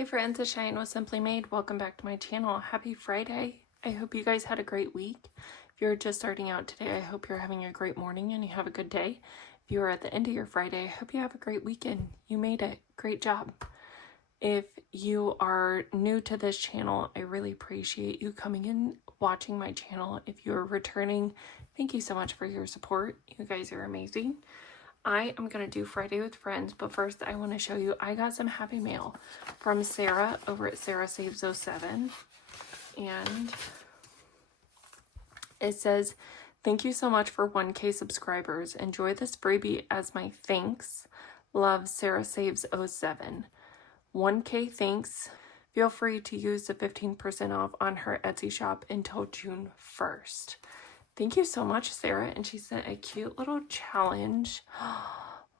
Hey friends, it's Cheyenne with Simply Made. Welcome back to my channel. Happy Friday. I hope you guys had a great week. If you're just starting out today, I hope you're having a great morning and you have a good day. If you are at the end of your Friday, I hope you have a great weekend. You made it. Great job. If you are new to this channel, I really appreciate you coming in, watching my channel. If you're returning, thank you so much for your support. You guys are amazing. I am going to do Friday with Friends, but first I want to show you, I got some happy mail from Sarah over at Sarah Saves 07, and it says, thank you so much for 1K subscribers. Enjoy this freebie as my thanks. Love, Sarah Saves 07. 1K thanks. Feel free to use the 15% off on her Etsy shop until June 1st. Thank you so much, Sarah. And she sent a cute little challenge.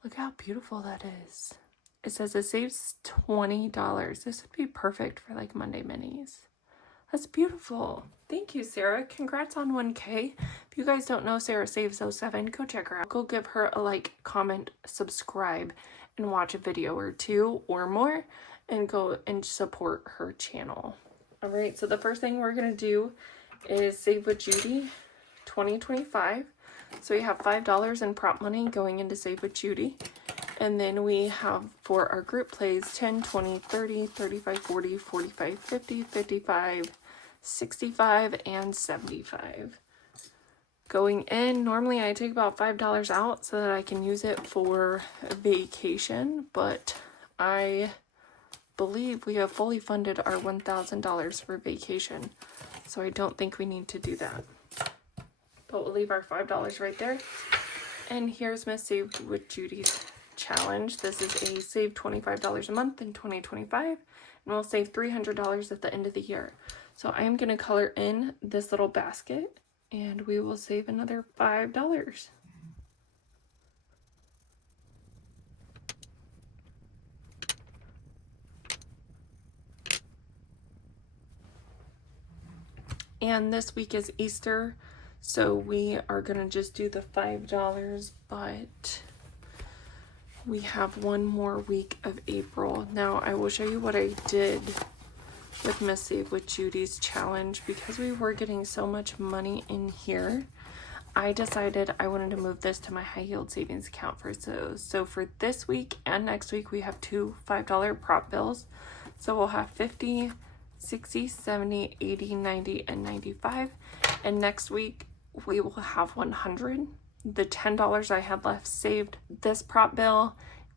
Look how beautiful that is. It says it saves $20. This would be perfect for like Monday minis. That's beautiful. Thank you, Sarah. Congrats on 1K. If you guys don't know Sarah Saves 07, go check her out. Go give her a like, comment, subscribe, and watch a video or two or more, and go and support her channel. All right, so the first thing we're going to do is Save with Judy 2025. So we have $5 in prop money going into Save with Judy. And then we have for our group plays 10, 20, 30, 35, 40, 45, 50, 55, 65, and 75. Going in, normally I take about $5 out so that I can use it for a vacation, but I believe we have fully funded our $1,000 for vacation, so I don't think we need to do that. But we'll leave our $5 right there. And here's my Save with Judy's challenge. This is a save $25 a month in 2025, and we'll save $300 at the end of the year. So I am going to color in this little basket, and we will save another $5. And this week is Easter, so we are going to just do the $5, but we have one more week of April. Now I will show you what I did with Miss Save with Judy's challenge. Because we were getting so much money in here, I decided I wanted to move this to my high yield savings account for those. So for this week and next week, we have two $5 prop bills. So we'll have 50, 60, 70, 80, 90, and 95. And next week we will have 100. The $10 I had left saved this prop bill,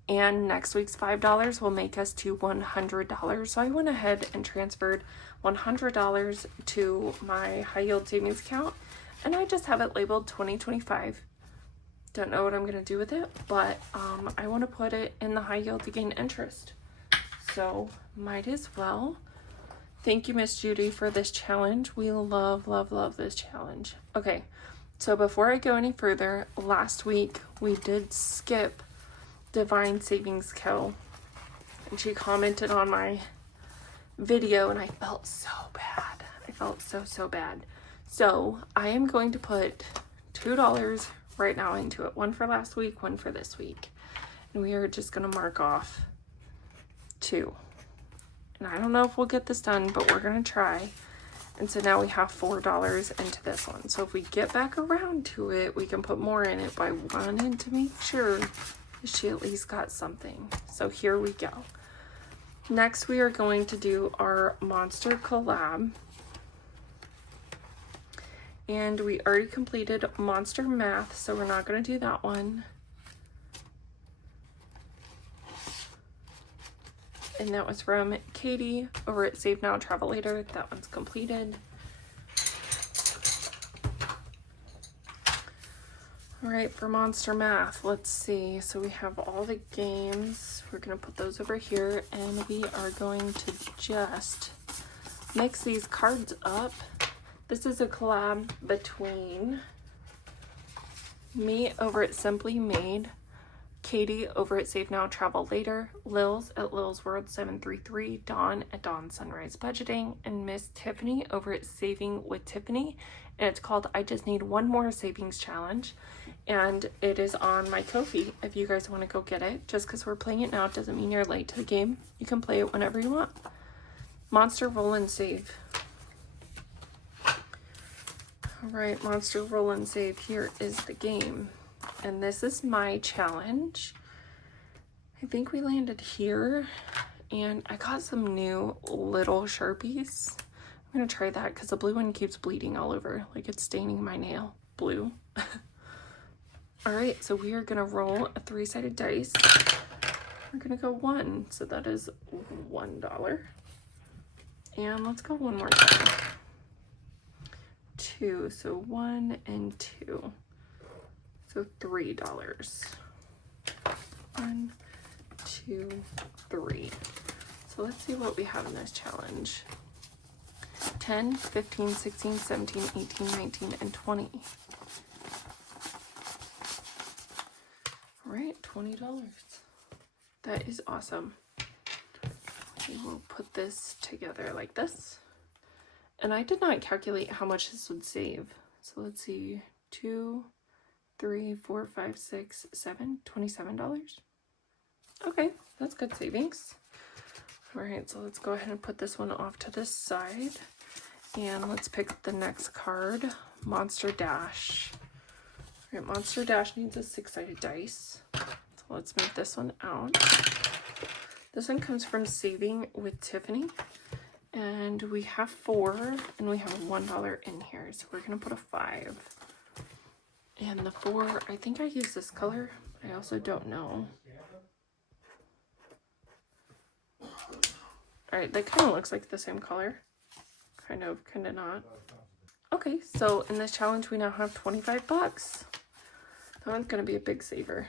and next week's $5 will make us to $100. So I went ahead and transferred $100 to my high yield savings account, and I just have it labeled 2025. Don't know what I'm going to do with it, but I want to put it in the high yield to gain interest. So might as well. Thank you, Miss Judy, for this challenge. We love, love, love this challenge. Okay, so before I go any further, last week we did skip Divine Savings Co. And she commented on my video, and I felt so bad. I felt so bad. So I am going to put $2 right now into it. One for last week, one for this week. And we are just going to mark off 2. And I don't know if we'll get this done, but we're going to try. And so now we have $4 into this one. So if we get back around to it, we can put more in it, but I wanted to make sure she at least got something. So here we go. Next, we are going to do our monster collab. And we already completed monster math, so we're not going to do that one. And that was from Katie over at Save Now Travel Later. That one's completed. All right, for monster math, let's see. So we have all the games. We're going to put those over here, and we are going to just mix these cards up. This is a collab between me over at Simply Made, Katie over at Save Now, Travel Later, Lils at Lils World 733, Dawn at Dawn Sunrise Budgeting, and Miss Tiffany over at Saving with Tiffany. And it's called I Just Need One More Savings Challenge. And it is on my Ko-fi if you guys want to go get it. Just because we're playing it now doesn't mean you're late to the game. You can play it whenever you want. Monster Roll and Save. Alright, Monster Roll and Save. Here is the game. And this is my challenge. I think we landed here. And I got some new little Sharpies. I'm going to try that because the blue one keeps bleeding all over. Like it's staining my nail blue. Alright, so we are going to roll a 3-sided dice. We're going to go 1, so that is $1. And let's go one more time. 2, so 1 and 2. So $3. 1, 2, 3. So let's see what we have in this challenge. 10, 15, 16, 17, 18, 19, and 20. All right, $20. That is awesome. We will put this together like this. And I did not calculate how much this would save. So let's see, 2, 3, 4, 5, 6, 7, $27. Okay, that's good savings. All right, so let's go ahead and put this one off to this side. And let's pick the next card, Monster Dash. All right, Monster Dash needs a 6-sided dice. So let's move this one out. This one comes from Saving with Tiffany. And we have 4, and we have $1 in here. So we're gonna put a 5. And the 4, I think I use this color. I also don't know. All right, that kind of looks like the same color. Kind of not. Okay, so in this challenge, we now have $25. That one's gonna be a big saver.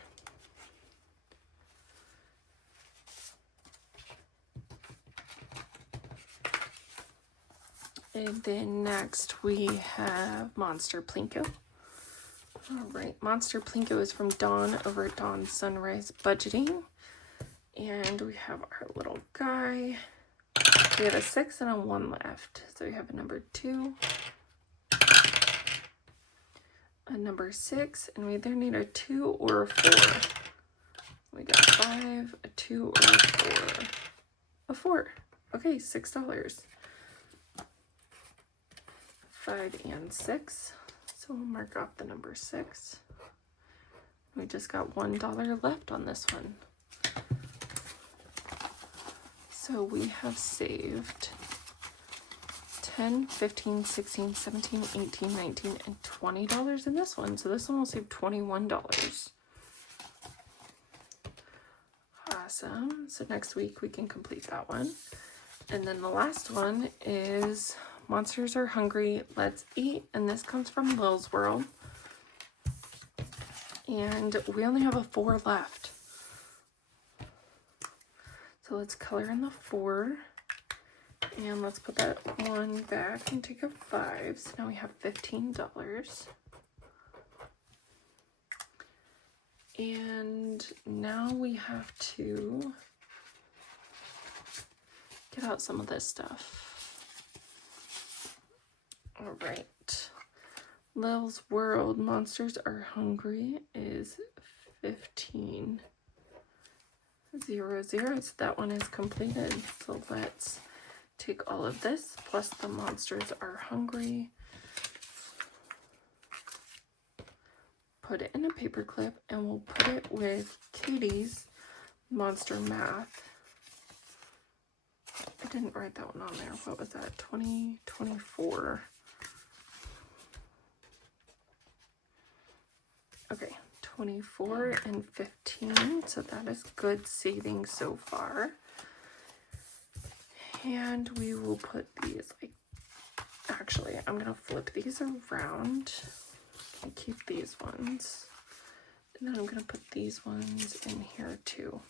And then next we have Monster Plinko. All right, Monster Plinko is from Dawn over at Dawn Sunrise Budgeting. And we have our little guy. We have a 6 and a 1 left. So we have a number 2, a number 6, and we either need a 2 or a 4. We got 5, a 2, or a 4. A 4. Okay, $6. 5 and 6. So we'll mark off the number 6. We just got $1 left on this one. So we have saved 10, 15, 16, 17, 18, 19, and $20 in this one. So this one will save $21. Awesome. So next week we can complete that one. And then the last one is Monsters Are Hungry, Let's Eat. And this comes from Lil's World. And we only have a 4 left. So let's color in the 4. And let's put that 1 back and take a 5. So now we have $15. And now we have to get out some of this stuff. All right. Lil's World, Monsters Are Hungry is 15. 0, 0. So that one is completed. So let's take all of this plus the Monsters Are Hungry, put it in a paper clip, and we'll put it with Katie's Monster Math. I didn't write that one on there. What was that? 2024. Okay, 24 and 15. So that is good saving so far. And we will put these like, actually, I'm going to flip these around and keep these ones. And then I'm going to put these ones in here too.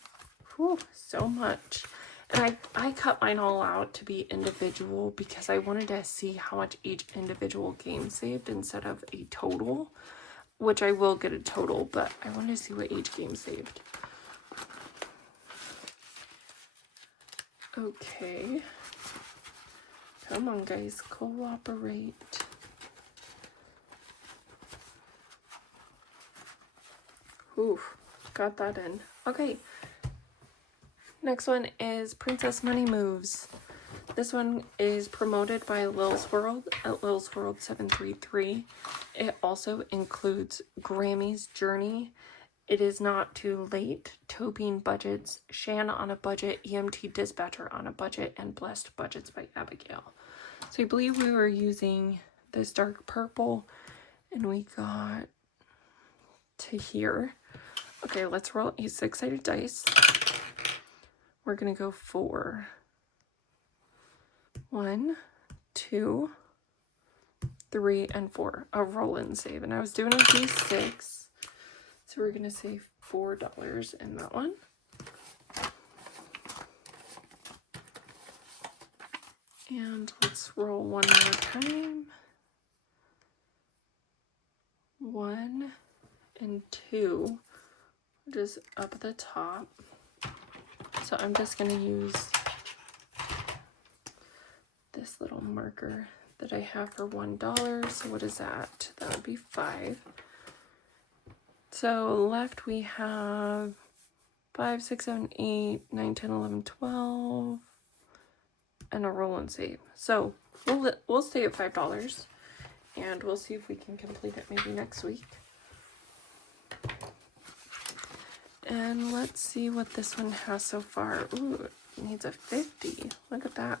Whew, so much. And I cut mine all out to be individual because I wanted to see how much each individual game saved instead of a total. which I will get a total, but I want to see what each game saved. Okay. Come on, guys, cooperate. Oof, got that in. Okay. Next one is Princess Money Moves. This one is promoted by Lil's World at Lil's World 733. It also includes Grammy's Journey, It Is Not Too Late, Tobin Budgets, Shan on a Budget, EMT Dispatcher on a Budget, and Blessed Budgets by Abigail. So I believe we were using this dark purple, and we got to here. Okay, let's roll a 6-sided dice. We're going to go for 1, 2, 3, and 4. A roll and save. And I was doing a D6. So we're going to save $4 in that one. And let's roll one more time. 1 and 2. Just up at the top. So I'm just going to use this little marker that I have for $1. So what is that? That would be 5. So left we have 5, 6, 7, 8, 9, 10, 11, 12, and a roll and save. So we'll stay at $5, and we'll see if we can complete it maybe next week. And let's see what this one has so far. Ooh, it needs a 50. Look at that.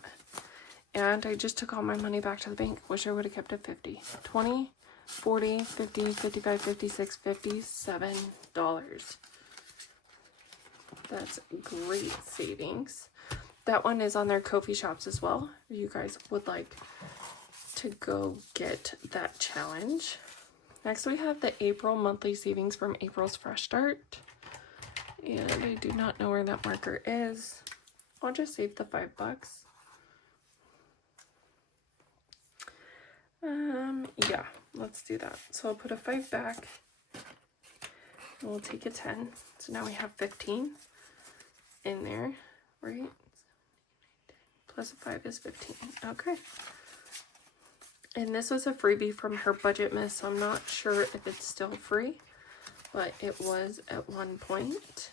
And I just took all my money back to the bank. Wish I would have kept it 50. 20, 40, 50, 55, 56, $57. That's great savings. That one is on their Ko-fi shops as well, if you guys would like to go get that challenge. Next we have the April monthly savings from April's Fresh Start. And I do not know where that marker is. I'll just save the $5. Yeah, let's do that. So I'll put a 5 back. And we'll take a 10. So now we have 15 in there, right? Plus a 5 is 15. Okay. And this was a freebie from her budget miss, so I'm not sure if it's still free, but it was at one point.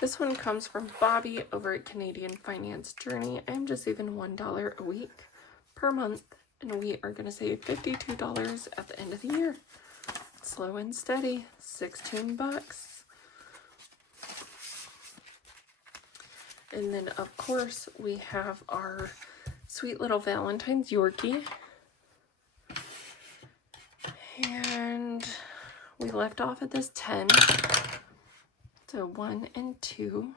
This one comes from Bobby over at Canadian Finance Journey. I'm just saving $1 a week per month, and we are going to save $52 at the end of the year. Slow and steady, $16. And then, of course, we have our sweet little Valentine's Yorkie. And we left off at this 10. So 1 and 2.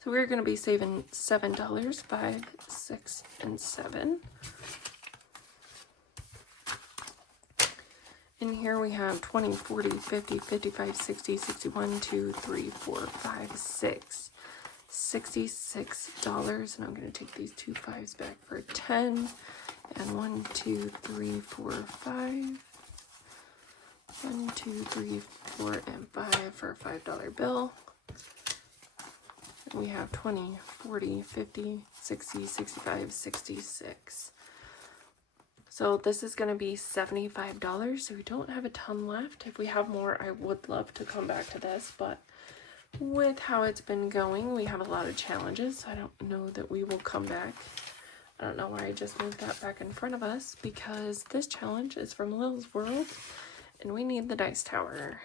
So we're going to be saving $7, 5, 6, and 7. In here we have 20, 40, 50, 55, 60, 61, 2, 3, 4, 5, 6. $66. And I'm going to take these 2 5s back for 10. And 1, 2, 3, 4, 5. 1, 2, 3, 4, and 5 for a $5 bill. And we have 20, 40, 50, 60, 65, 66. So this is going to be $75, so we don't have a ton left. If we have more, I would love to come back to this, but with how it's been going, we have a lot of challenges, so I don't know that we will come back. I don't know why I just moved that back in front of us, because this challenge is from Lil's World, and we need the dice tower.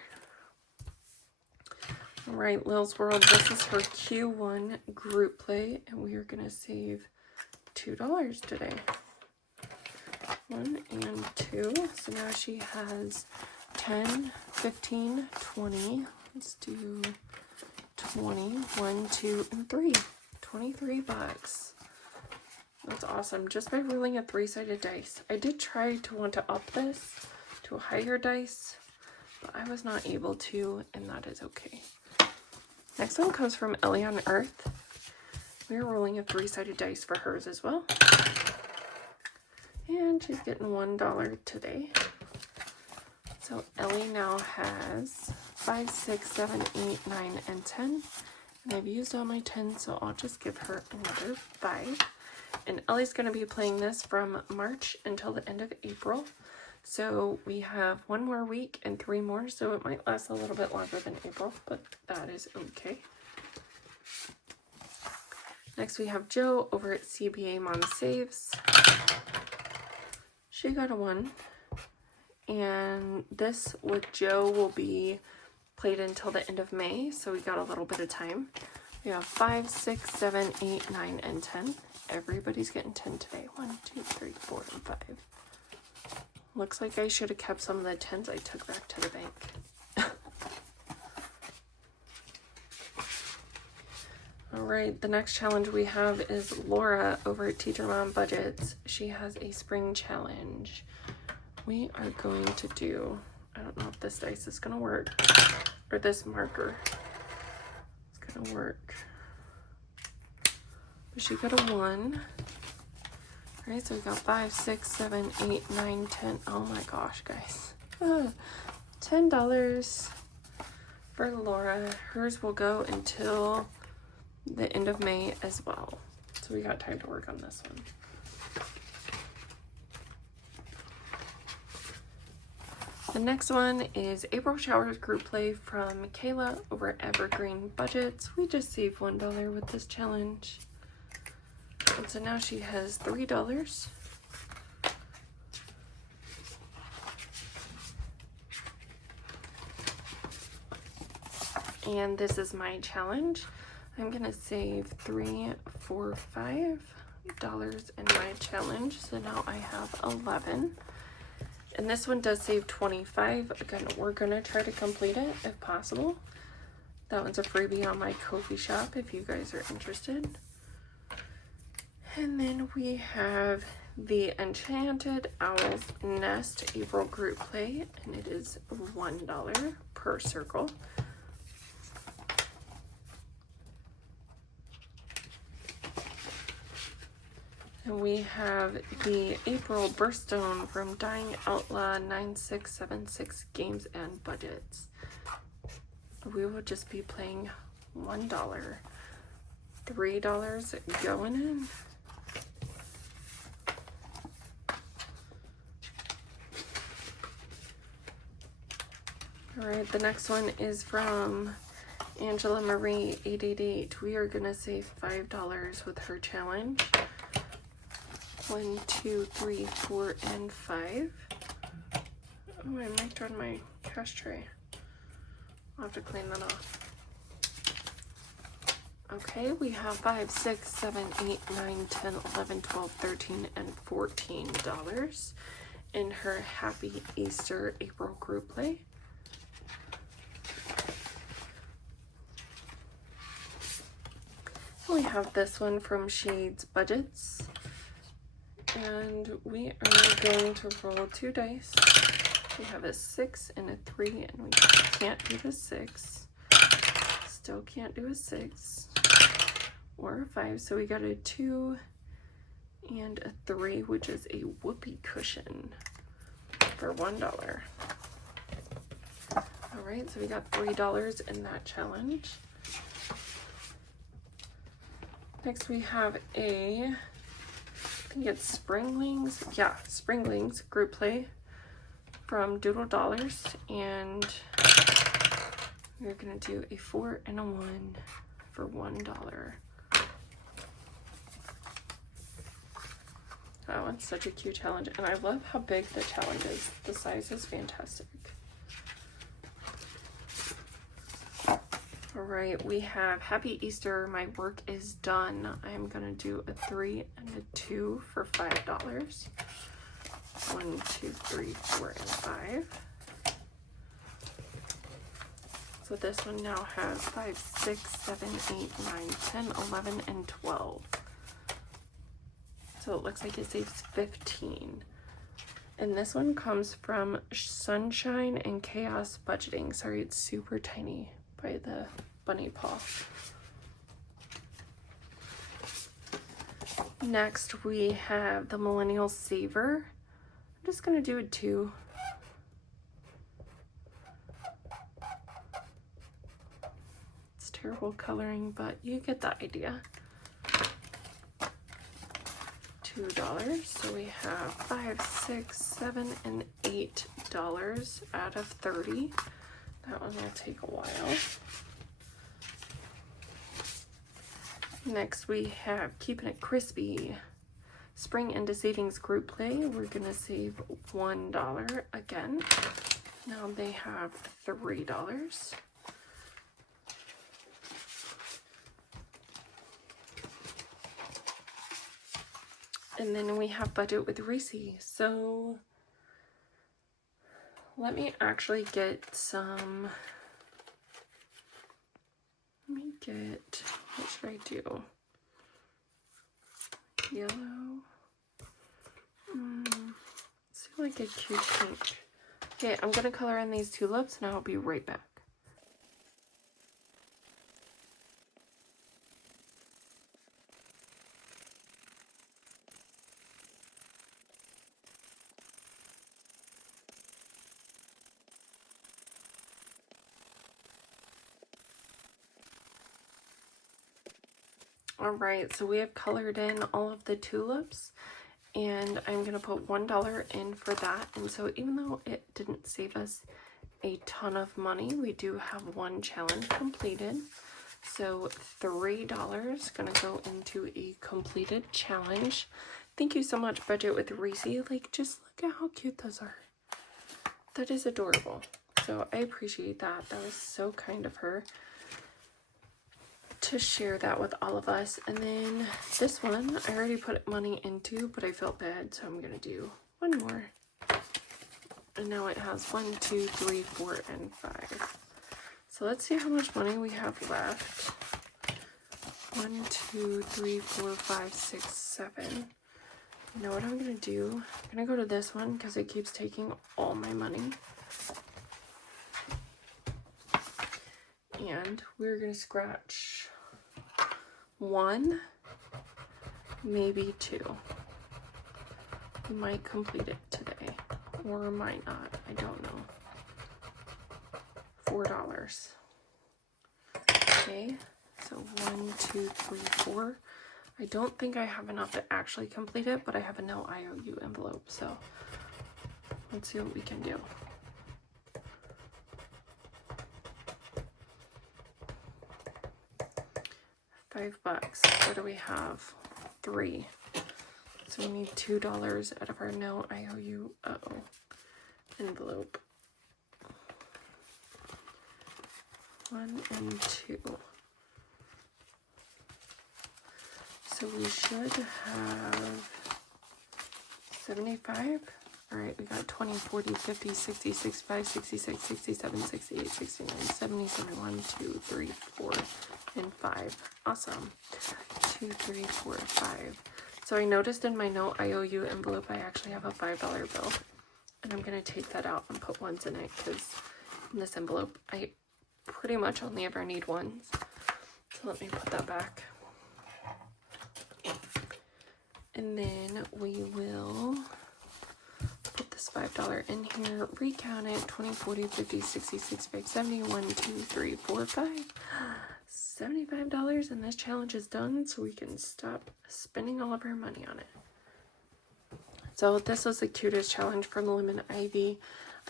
Alright, Lil's World, this is her Q1 group play, and we are going to save $2 today. 1 and 2. So now she has 10, 15, 20. Let's do 20, 1, 2, and 3. $23. That's awesome. Just by rolling a 3-sided dice. I did try to want to up this to a higher dice, but I was not able to, and that is okay. Next one comes from Ellie on Earth. We are rolling a 3-sided dice for hers as well. And she's getting $1 today. So Ellie now has 5, 6, 7, 8, 9, and 10. And I've used all my 10, so I'll just give her another 5. And Ellie's going to be playing this from March until the end of April. So we have 1 more week and 3 more, so it might last a little bit longer than April, but that is okay. Next we have Joe over at CBA Mom Saves. She got a 1. And this with Joe will be played until the end of May, so we got a little bit of time. We have 5, 6, 7, 8, 9, and 10. Everybody's getting 10 today. 1, 2, 3, 4, and 5. Looks like I should have kept some of the 10s I took back to the bank. Alright, the next challenge we have is Laura over at Teacher Mom Budgets. She has a spring challenge. We are going to do, I don't know if this dice is going to work, or this marker is going to work. But she got a 1. Alright, so we got 5, 6, 7, 8, 9, 10. Oh my gosh, guys. $10 for Laura. Hers will go until the end of May as well. So we got time to work on this one. The next one is April Showers group play from Kayla over at Evergreen Budgets. We just saved $1 with this challenge. And so now she has $3. And this is my challenge. I'm gonna save $3, $4, $5 in my challenge. So now I have 11. And this one does save 25. Again, we're gonna try to complete it if possible. That one's a freebie on my Ko-fi shop if you guys are interested. And then we have the Enchanted Owl's Nest April group play, and it is $1 per circle. And we have the April Birthstone from Dying Outlaw 9676 Games and Budgets. We will just be playing $1. $3 going in. Alright, the next one is from Angela Marie 888. We are gonna save $5 with her challenge. 1, 2, 3, 4, and 5. Oh, I marked on my cash tray. I'll have to clean that off. Okay, we have 5, 6, 7, 8, 9, 10, 11, 12, 13, and $14 in her Happy Easter April group play. We have this one from Shades Budgets. And we are going to roll 2 dice. We have a 6 and a 3, and we can't do the 6. Still can't do a 6 or a 5. So we got a 2 and a 3, which is a whoopee cushion for $1. Alright, so we got $3 in that challenge. Next we have a, I think it's Springlings. Yeah, Springlings group play from Doodle Dollars, and we're gonna do a 4 and a 1 for $1. That one's such a cute challenge, and I love how big the challenge is. The size is fantastic. Alright, we have Happy Easter, my work is done. I'm gonna do a 3 and a 2 for $5. 1, 2, 3, 4, and 5. So this one now has 5, 6, 7, 8, 9, 10, 11, and 12. So it looks like it saves 15. And this one comes from Sunshine and Chaos Budgeting. Sorry, it's super tiny by the bunny paw. Next, we have the Millennial Saver. I'm just going to do a 2. It's terrible coloring, but you get the idea. $2. So we have $5, $6, $7, and $8 out of 30. That one will take a while. Next we have Keeping It Crispy. Spring into Savings Group Play. We're gonna save $1 again. Now they have $3. And then we have Budget with ReeCee. So let me actually get some. Let me get, what should I do? Yellow. Let's do like a cute pink. Okay, I'm gonna color in these tulips and I'll be right back. Alright, so we have colored in all of the tulips, and I'm going to put $1 in for that. And so even though it didn't save us a ton of money, we do have one challenge completed. So $3 going to go into a completed challenge. Thank you so much, Budget with ReeCee. Like, just look at how cute those are. That is adorable. So I appreciate that. That was so kind of her to share that with all of us. And then this one I already put money into, but I felt bad, so I'm gonna do one more. And now it has 1, 2, 3, 4, and 5. So let's see how much money we have left. 1, 2, 3, 4, 5, 6, 7. You know what I'm gonna do? I'm gonna go to this one because it keeps taking all my money. And we're gonna scratch 1, maybe 2. We might complete it today, or might not. I don't know. $4. Okay, so 1, 2, 3, 4. I don't think I have enough to actually complete it, but I have a no IOU envelope, so let's see what we can do. $5. What do we have? 3. So we need $2 out of our no IOU envelope. 1 and 2. So we should have 75. All right, we got 20, 40, 50, 60, 65, 66, 67, 68, 69, 70, 71, 2, 3, 4, and 5. Awesome. 2, 3, 4, 5. So I noticed in my no IOU envelope, I actually have a $5 bill. And I'm going to take that out and put ones in it because in this envelope, I pretty much only ever need ones. So let me put that back. And then we will put this $5 in here, recount it, 20, 40, 50, 60, 65, 70, 1, 2, 3, 4, 5. $75, and this challenge is done, so we can stop spending all of our money on it. So this was the cutest challenge from Lemon Ivy.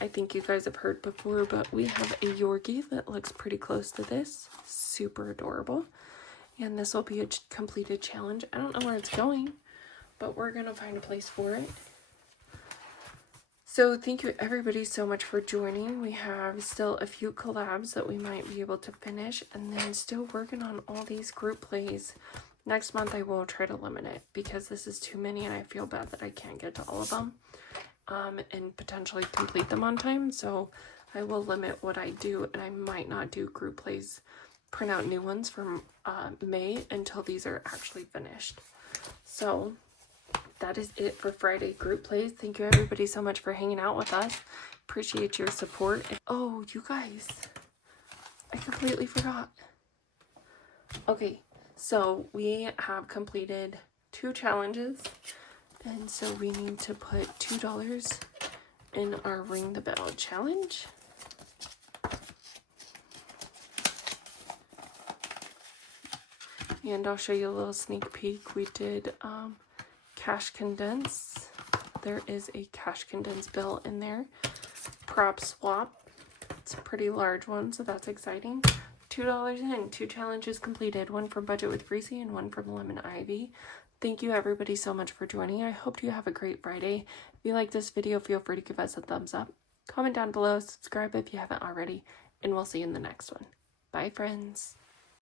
I think you guys have heard before, but we have a Yorkie that looks pretty close to this. Super adorable. And this will be a completed challenge. I don't know where it's going, but we're going to find a place for it. So thank you everybody so much for joining. We have still a few collabs that we might be able to finish, and then still working on all these group plays. Next month I will try to limit it because this is too many and I feel bad that I can't get to all of them and potentially complete them on time. So I will limit what I do, and I might not do group plays, print out new ones from May until these are actually finished. So that is it for Friday group plays. Thank you everybody so much for hanging out with us. Appreciate your support. Oh, you guys, I completely forgot. Okay, so we have completed 2 challenges, and so we need to put $2 in our Ring the Bell challenge. And I'll show you a little sneak peek. We did cash condense. There is a cash condense bill in there. Prop swap. It's a pretty large one, so that's exciting. $2 in, 2 challenges completed. One from Budget with ReeCee and one from Lemon Ivy. Thank you everybody so much for joining. I hope you have a great Friday. If you like this video, feel free to give us a thumbs up. Comment down below, subscribe if you haven't already, and we'll see you in the next one. Bye, friends.